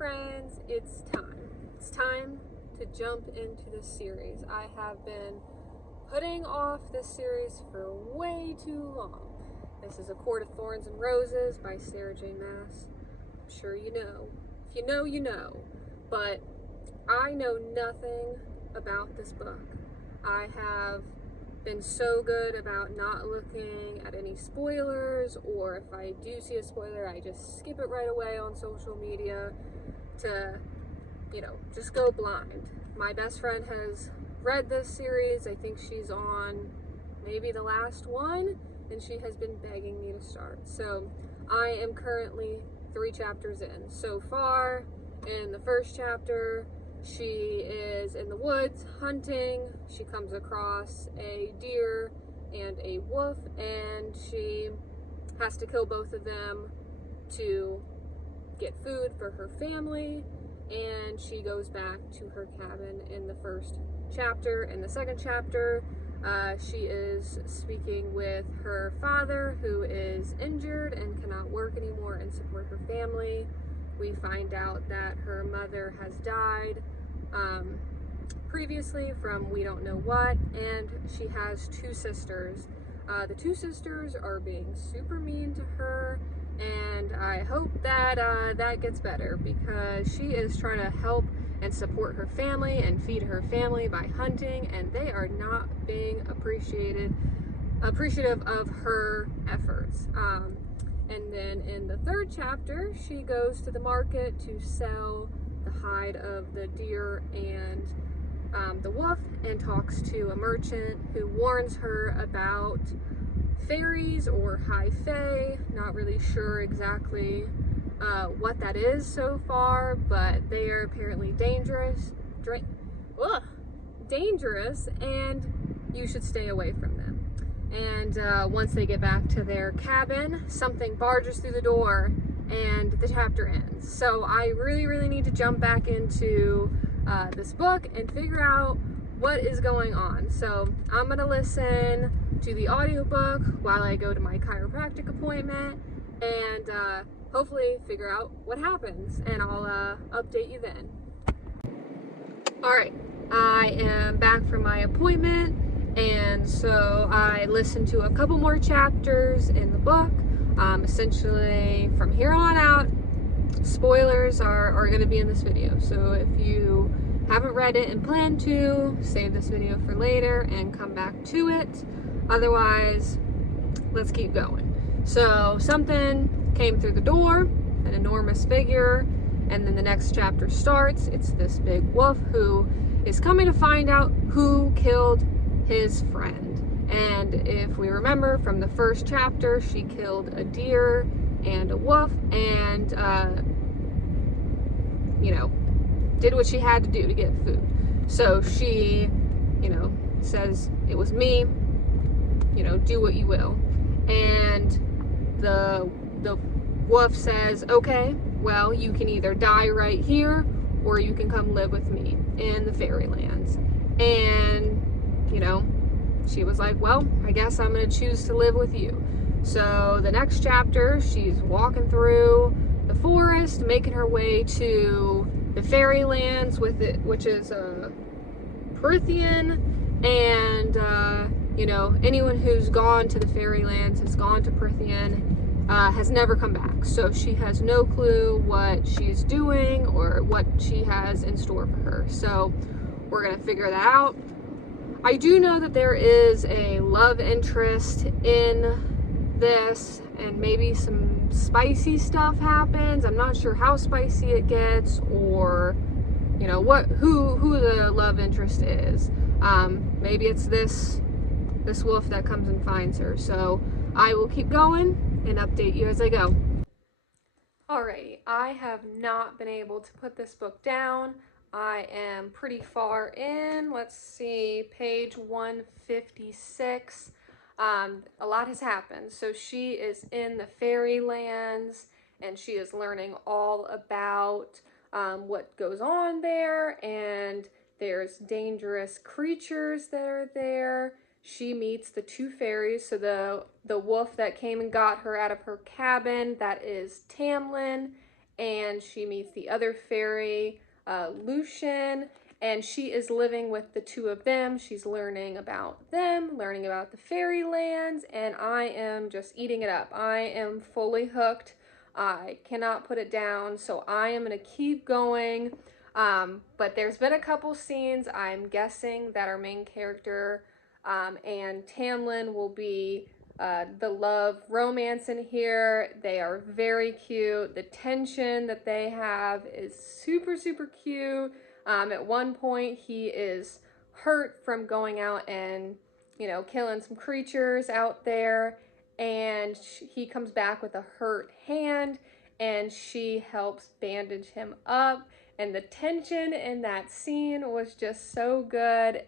friends, it's time. It's time to jump into this series. I have been putting off this series for way too long. This is A Court of Thorns and Roses by Sarah J. Maas. I'm sure you know. If you know, you know. But I know nothing about this book. I have been so good about not looking at any spoilers, or if I do see a spoiler, I just skip it right away on social media to, just go blind. My best friend has read this series. I think she's on maybe the last one, and she has been begging me to start. So I am currently 3 chapters in. So far, in the first chapter, she is in the woods hunting. She comes across a deer and a wolf, and she has to kill both of them to get food for her family. And she goes back to her cabin in the first chapter. In the second chapter, she is speaking with her father, who is injured and cannot work anymore and support her family. We find out that her mother has died previously from we don't know what, and she has 2 sisters. The 2 sisters are being super mean to her, and I hope that that gets better, because she is trying to help and support her family and feed her family by hunting, and they are not being appreciative of her efforts. And then in the third chapter, she goes to the market to sell the hide of the deer and the wolf, and talks to a merchant who warns her about fairies or high fae. Not really sure exactly what that is so far, but they are apparently dangerous, and you should stay away from them. And once they get back to their cabin, something barges through the door and the chapter ends. So I really need to jump back into this book and figure out what is going on. So I'm gonna listen to the audiobook while I go to my chiropractic appointment, and hopefully figure out what happens, and I'll update you then. Alright, I am back from my appointment, and so I listened to a couple more chapters in the book. Essentially, from here on out, spoilers are going to be in this video. So if you haven't read it and plan to, save this video for later and come back to it. Otherwise, let's keep going. So something came through the door, an enormous figure, and then the next chapter starts. It's this big wolf who is coming to find out who killed his friend. And if we remember from the first chapter, she killed a deer and a wolf, and did what she had to do to get food. So she, says, it was me, do what you will. And the wolf says, okay, well, you can either die right here, or you can come live with me in the fairylands. And, she was like, well, I guess I'm gonna choose to live with you. So the next chapter, she's walking through the forest, making her way to the fairylands which is Prithian, and anyone who's gone to the fairylands, has gone to Prithian, has never come back. So she has no clue what she's doing or what she has in store for her. So we're gonna figure that out. I do know that there is a love interest in this, and maybe some spicy stuff happens. I'm not sure how spicy it gets, or who the love interest is. Maybe it's this wolf that comes and finds her. So I will keep going and update you as I go. Alrighty, I have not been able to put this book down. I am pretty far in. Let's see, page 156. A lot has happened. So she is in the fairylands, and she is learning all about what goes on there, and there's dangerous creatures that are there. She meets the 2 fairies. So the wolf that came and got her out of her cabin, that is Tamlin, and she meets the other fairy, Lucian, and she is living with the two of them. She's learning about them, learning about the fairylands, and I am just eating it up. I am fully hooked. I cannot put it down, so I am going to keep going. But there's been a couple scenes, I'm guessing, that our main character and Tamlin will be the love romance in here. They are very cute. The tension that they have is super, super cute. At one point, he is hurt from going out and, you know, killing some creatures out there. And he comes back with a hurt hand, and she helps bandage him up. And the tension in that scene was just so good.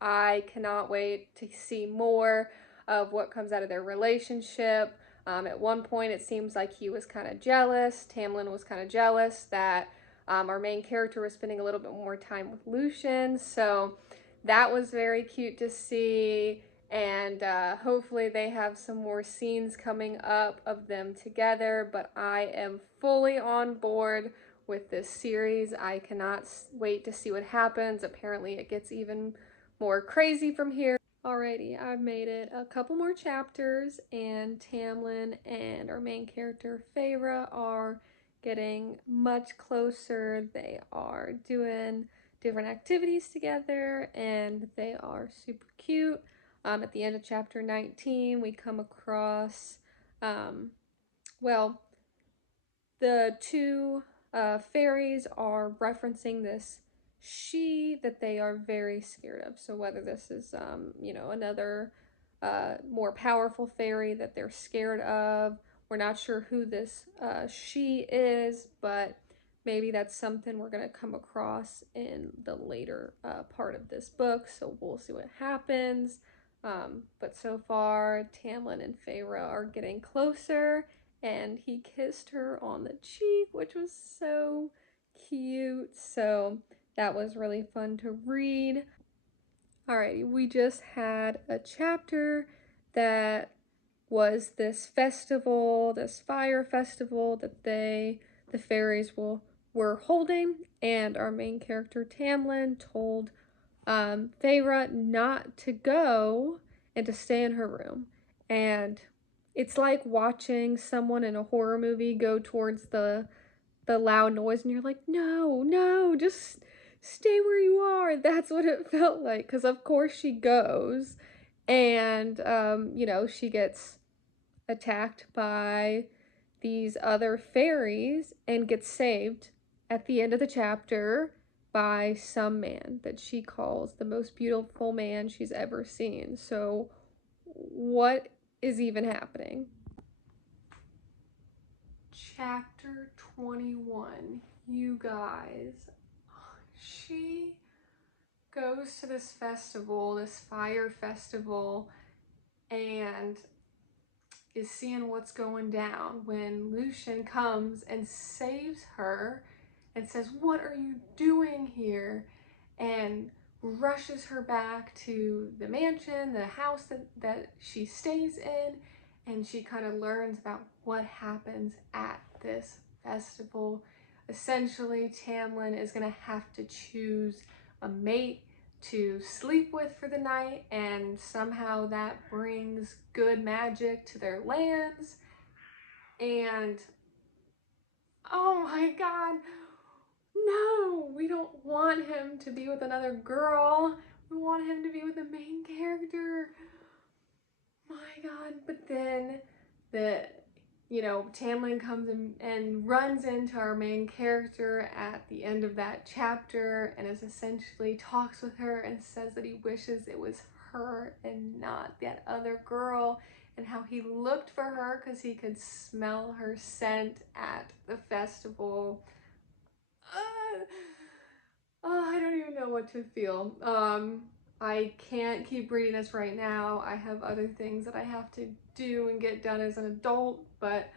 I cannot wait to see more of what comes out of their relationship. At one point, it seems like he was kind of jealous. Tamlin was kind of jealous that our main character was spending a little bit more time with Lucian. So that was very cute to see. And hopefully they have some more scenes coming up of them together. But I am fully on board with this series. I cannot wait to see what happens. Apparently it gets even more crazy from here. Alrighty, I've made it a couple more chapters, and Tamlin and our main character Feyre are getting much closer. They are doing different activities together, and they are super cute. At the end of chapter 19, we come across, well, the two fairies are referencing this she that they are very scared of. So whether this is, you know, another more powerful fairy that they're scared of, we're not sure who this she is, but maybe that's something we're going to come across in the later part of this book. So we'll see what happens. But so far, Tamlin and Feyre are getting closer, and he kissed her on the cheek, which was so cute. So that was really fun to read. Alrighty, we just had a chapter that was this festival, this fire festival that the fairies were holding, and our main character Tamlin told Feyre not to go and to stay in her room. And it's like watching someone in a horror movie go towards the loud noise, and you're like, no, no, just stay where you are. That's what it felt like, because of course she goes, and you know, she gets attacked by these other fairies and gets saved at the end of the chapter by some man that she calls the most beautiful man she's ever seen. So what is even happening? Chapter 21, you guys. She goes to this festival, this fire festival, and is seeing what's going down when Lucian comes and saves her and says, "What are you doing here?" and rushes her back to the mansion, the house that she stays in, and she kind of learns about what happens at this festival. Essentially, Tamlin is going to have to choose a mate to sleep with for the night, and somehow that brings good magic to their lands. And oh my god, no, we don't want him to be with another girl. We want him to be with the main character. My god. But then Tamlin comes and runs into our main character at the end of that chapter, and is essentially talks with her and says that he wishes it was her and not that other girl, and how he looked for her because he could smell her scent at the festival. I don't even know what to feel. I can't keep reading this right now. I have other things that I have to do and get done as an adult, but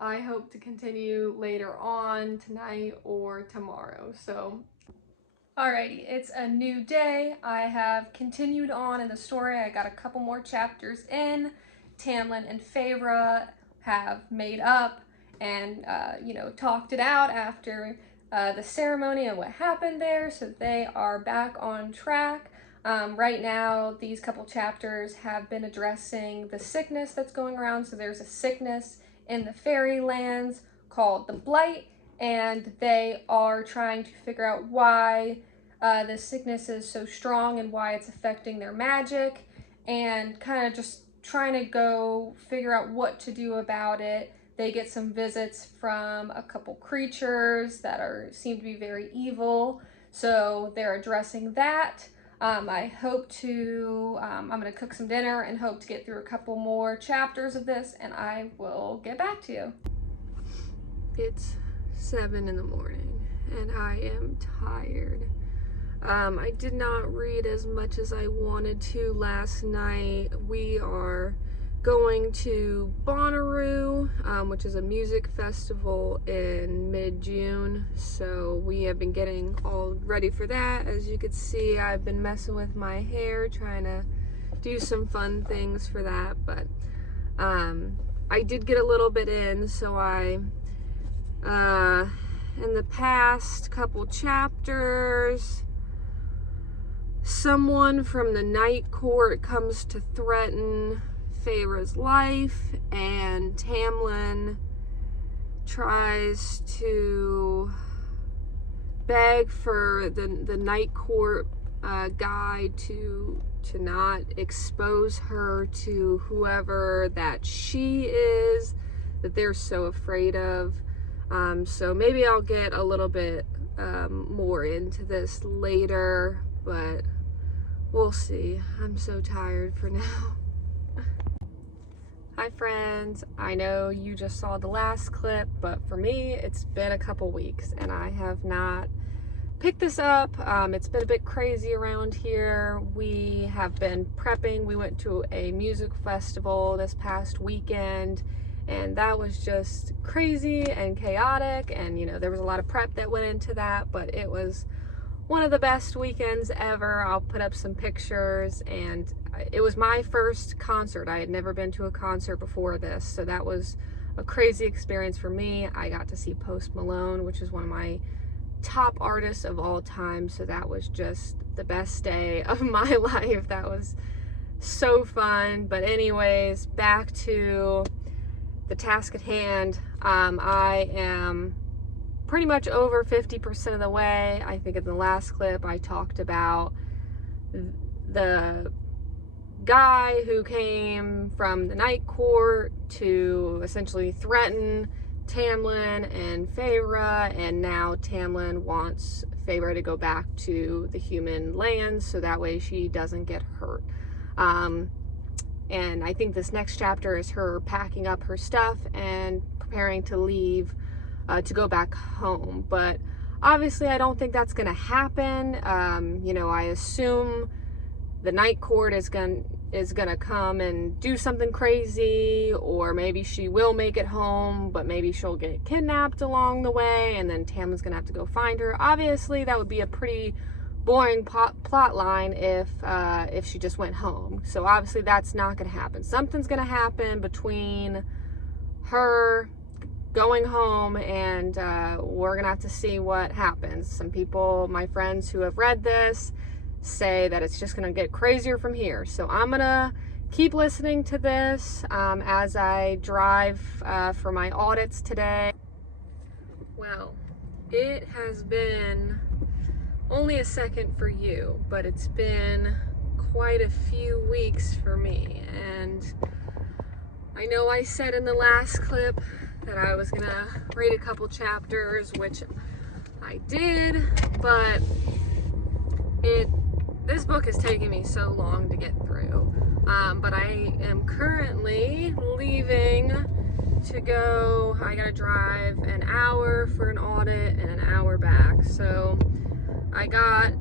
I hope to continue later on tonight or tomorrow. So, alrighty, it's a new day. I have continued on in the story. I got a couple more chapters in. Tamlin and Feyre have made up, and, talked it out after the ceremony and what happened there, so they are back on track. Right now, these couple chapters have been addressing the sickness that's going around. So there's a sickness in the fairylands called the Blight, and they are trying to figure out why this sickness is so strong and why it's affecting their magic, and kind of just trying to go figure out what to do about it. They get some visits from a couple creatures that seem to be very evil, so they're addressing that. I'm gonna cook some dinner and hope to get through a couple more chapters of this, and I will get back to you. It's 7 in the morning and I am tired. I did not read as much as I wanted to last night. We are going to Bonnaroo, which is a music festival in mid-June, so we have been getting all ready for that. As you can see, I've been messing with my hair, trying to do some fun things for that, but I did get a little bit in, so in the past couple chapters, someone from the night court comes to threaten Feyre's life, and Tamlin tries to beg for the night court guy to not expose her to whoever that she is, that they're so afraid of. So maybe I'll get a little bit more into this later, but we'll see. I'm so tired for now. Hi friends, I know you just saw the last clip, but for me it's been a couple weeks and I have not picked this up. It's been a bit crazy around here. We have been prepping. We went to a music festival this past weekend and that was just crazy and chaotic, and there was a lot of prep that went into that, but it was one of the best weekends ever. I'll put up some pictures, and it was my first concert. I had never been to a concert before this, so that was a crazy experience for me. I got to see Post Malone, which is one of my top artists of all time, so that was just the best day of my life. That was so fun. But anyways, back to the task at hand. I am pretty much over 50% of the way. I think in the last clip I talked about the guy who came from the night court to essentially threaten Tamlin and Feyre, and now Tamlin wants Feyre to go back to the human lands so that way she doesn't get hurt. And I think this next chapter is her packing up her stuff and preparing to leave to go back home. But obviously I don't think that's gonna happen. I assume the night court is gonna come and do something crazy, or maybe she will make it home, but maybe she'll get kidnapped along the way, and then Tamlin's gonna have to go find her. Obviously that would be a pretty boring plot line if she just went home. So obviously that's not gonna happen. Something's gonna happen between her going home and we're gonna have to see what happens. Some people, my friends who have read this, say that it's just gonna get crazier from here. So I'm gonna keep listening to this as I drive for my audits today. Well, it has been only a second for you, but it's been quite a few weeks for me. And I know I said in the last clip that I was gonna read a couple chapters, which I did, but this book is taking me so long to get through. But I am currently leaving to go. I gotta drive an hour for an audit and an hour back. So I got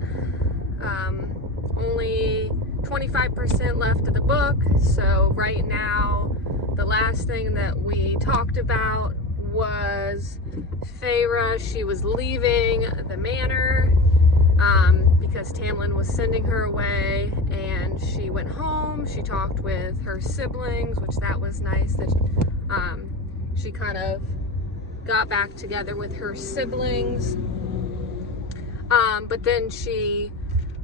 only 25% left of the book. So right now, the last thing that we talked about was Feyre. She was leaving the manor because Tamlin was sending her away, and she went home. She talked with her siblings, which that was nice, that she kind of got back together with her siblings. But then she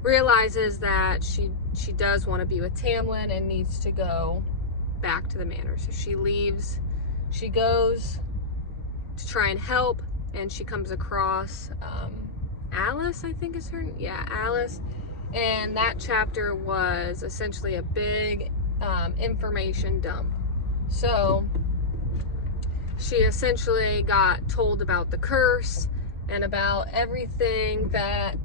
realizes that she does want to be with Tamlin and needs to go back to the manor. So she leaves, she goes to try and help, and she comes across Alice, I think is her, yeah, Alice. And that chapter was essentially a big information dump. So she essentially got told about the curse and about everything that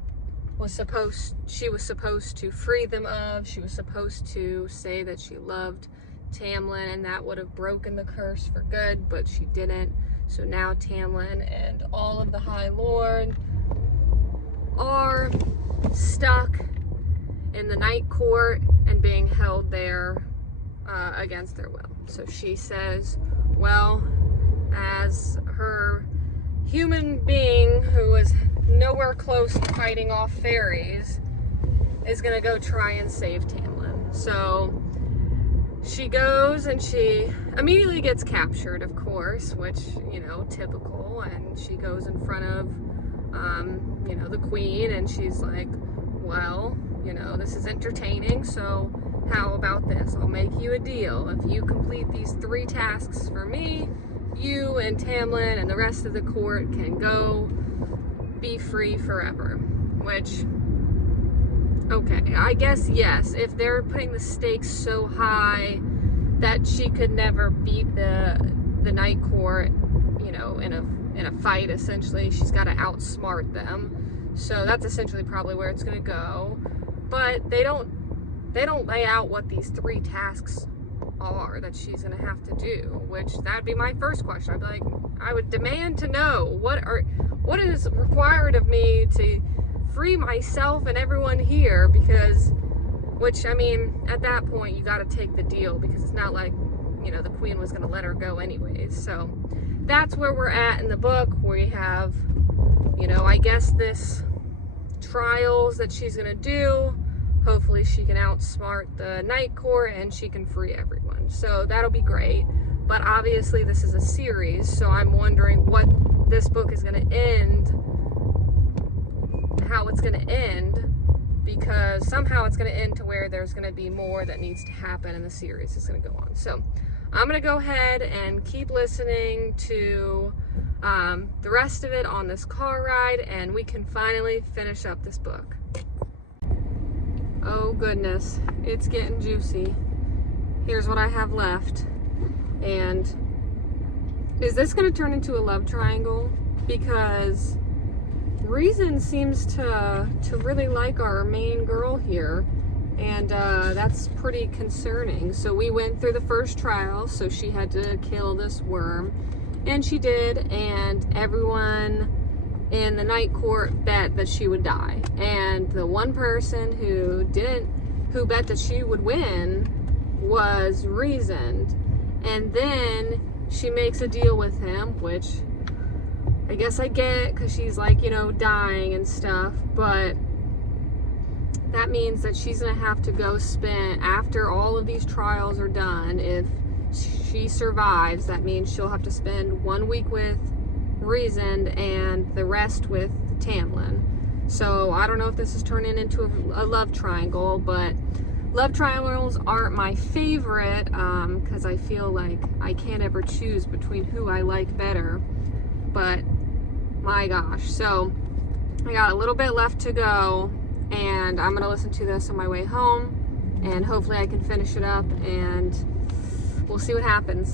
she was supposed to free them of. She was supposed to say that she loved Tamlin, and that would have broken the curse for good, but she didn't. So now Tamlin and all of the High Lord are stuck in the Night Court and being held there against their will. So she says, well, as her human being who is nowhere close to fighting off fairies, is gonna go try and save Tamlin. So she goes and she immediately gets captured, of course, which, you know, typical, and she goes in front of you know, the queen, and she's like, well, you know, this is entertaining, so how about this? I'll make you a deal. If you complete these 3 tasks for me, you and Tamlin and the rest of the court can go be free forever. Which, okay, I guess yes, if they're putting the stakes so high that she could never beat the Night Court, you know, in a fight, essentially, she's got to outsmart them. So that's essentially probably where it's going to go. But they don't lay out what these 3 tasks are that she's gonna have to do, which that'd be my first question. I'd be like, I would demand to know what is required of me to free myself and everyone here, because, which, I mean, at that point you got to take the deal, because it's not like, you know, the queen was gonna let her go anyways. So that's where we're at in the book. We have, you know, I guess this trials that she's gonna do. Hopefully she can outsmart the Night Court and she can free everyone. So that'll be great. But obviously this is a series, so I'm wondering what this book is going to end, how it's going to end, because somehow it's going to end to where there's going to be more that needs to happen and the series is going to go on. So I'm going to go ahead and keep listening to the rest of it on this car ride, and we can finally finish up this book. Oh goodness, it's getting juicy. Here's what I have left. And is this going to turn into a love triangle? Because Reason seems to really like our main girl here, and that's pretty concerning. So we went through the first trial, so she had to kill this worm, and she did, and everyone in the Night Court bet that she would die. And the one person who bet that she would win was Reasoned. And then she makes a deal with him, which I guess I get, because she's like, you know, dying and stuff, but that means that she's gonna have to go spend, after all of these trials are done, if she survives, that means she'll have to spend 1 week with Reasoned and the rest with Tamlin. So I don't know if this is turning into a love triangle, but love triangles aren't my favorite, because I feel like I can't ever choose between who I like better. But my gosh, so I got a little bit left to go, and I'm gonna listen to this on my way home, and hopefully I can finish it up, and we'll see what happens.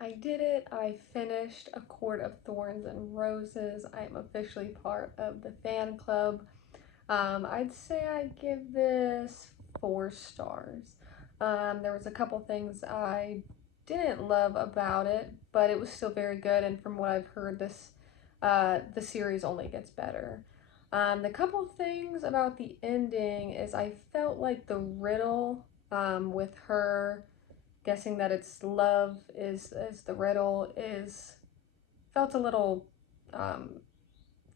I did it. I finished A Court of Thorns and Roses. I'm officially part of the fan club. I'd say I give this 4 stars. There was a couple things I didn't love about it, but it was still very good, and from what I've heard, the series only gets better. The couple things about the ending is I felt like the riddle with her guessing that it's love is the riddle felt a little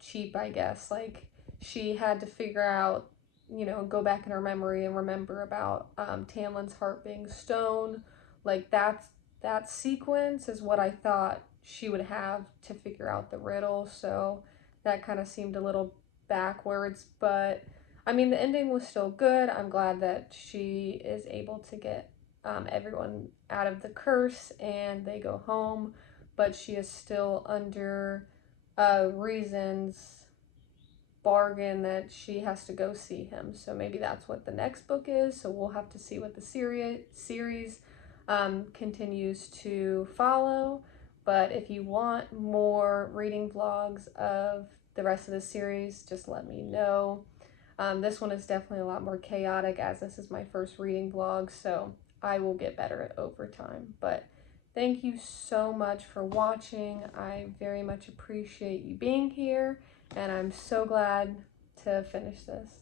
cheap, I guess. Like, she had to figure out, you know, go back in her memory and remember about Tamlin's heart being stone. Like, that sequence is what I thought she would have to figure out the riddle. So that kind of seemed a little backwards, but I mean, the ending was still good. I'm glad that she is able to get everyone out of the curse and they go home, but she is still under Reason's bargain that she has to go see him. So maybe that's what the next book is. So we'll have to see what the series continues to follow. But if you want more reading vlogs of the rest of the series, just let me know. This one is definitely a lot more chaotic as this is my first reading vlog, so I will get better at over time. But thank you so much for watching. I very much appreciate you being here, and I'm so glad to finish this.